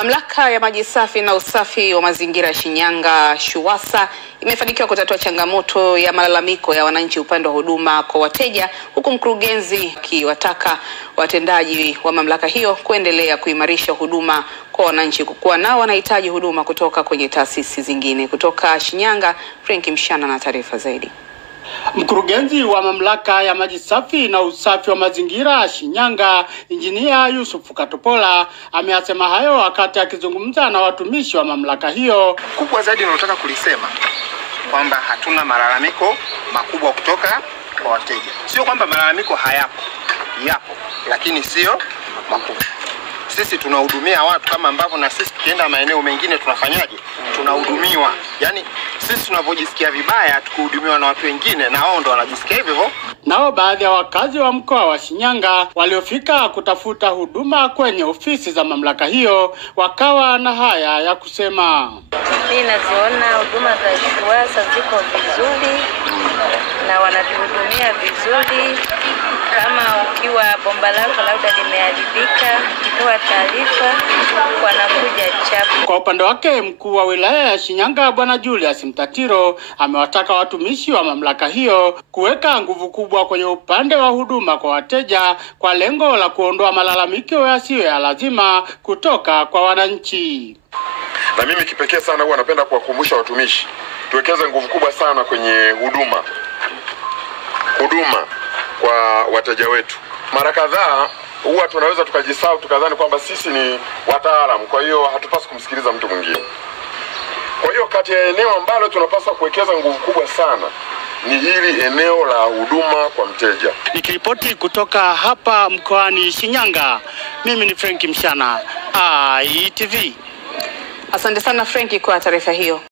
Mamlaka ya maji safi na usafi wa mazingira Shinyanga SHUWASA imefanikiwa kutatua changamoto ya malalamiko ya wananchi upande wa huduma kwa wateja, huku mkurugenzi akiwataka watendaji wa mamlaka hiyo kuendelea kuimarisha huduma kwa wananchi kwa nao wanahitaji huduma kutoka kwenye taasisi zingine. Kutoka Shinyanga, Frank Mshana na taarifa zaidi. Mkurugenzi wa mamlaka ya maji safi na usafi wa mazingira Shinyanga, Injinia Yusuf Katopola, ameyasema hayo wakati akizungumza na watumishi wa mamlaka hiyo. Kubwa zaidi ninataka kulisema kwamba hatuna malalamiko makubwa kutoka kwa wateja. Sio kwamba malalamiko hayapo, yapo, lakini sio makubwa. Sisi tunahudumia watu kama ambavyo na sisi tukienda maeneo mengine tunafanyaje? Tunahudumiwa. Yaani sisi tunapojisikia vibaya tukuhudumiwa na watu wengine na wao ndo wanajisikia hivyo. Nao baadhi ya wakazi wa mkoa wa Shinyanga waliofika kutafuta huduma kwenye ofisi za mamlaka hiyo wakawa na haya ya kusema. Mimi naziona huduma za SHUWASA ziko vizuri na wanatuhudumia vizuri. Kama ukiwa bomba lako labda limeharibika, ukitoa taarifa wanakuja chapu. Kwa upande wake, mkuu wa wilaya ya Shinyanga Bwana Julius Mtatiro amewataka watumishi wa mamlaka hiyo kuweka nguvu kubwa kwenye upande wa huduma kwa wateja kwa lengo la kuondoa malalamiko yasiyo ya lazima kutoka kwa wananchi. Na mimi kipekee sana huwa napenda kuwakumbusha watumishi tuwekeze nguvu kubwa sana kwenye huduma kwa wateja wetu. Mara kadhaa huwa tunaweza tukajisahau tukadhani kwamba sisi ni wataalamu, kwa hiyo hatupaswi kumsikiliza mtu mwingine. Kwa hiyo kati ya eneo ambalo tunapaswa kuwekeza nguvu kubwa sana ni hili eneo la huduma kwa mteja. Nikiripoti kutoka hapa mkoani Shinyanga, mimi ni Frank Mshana, ITV. Asante sana Frank kwa taarifa hiyo.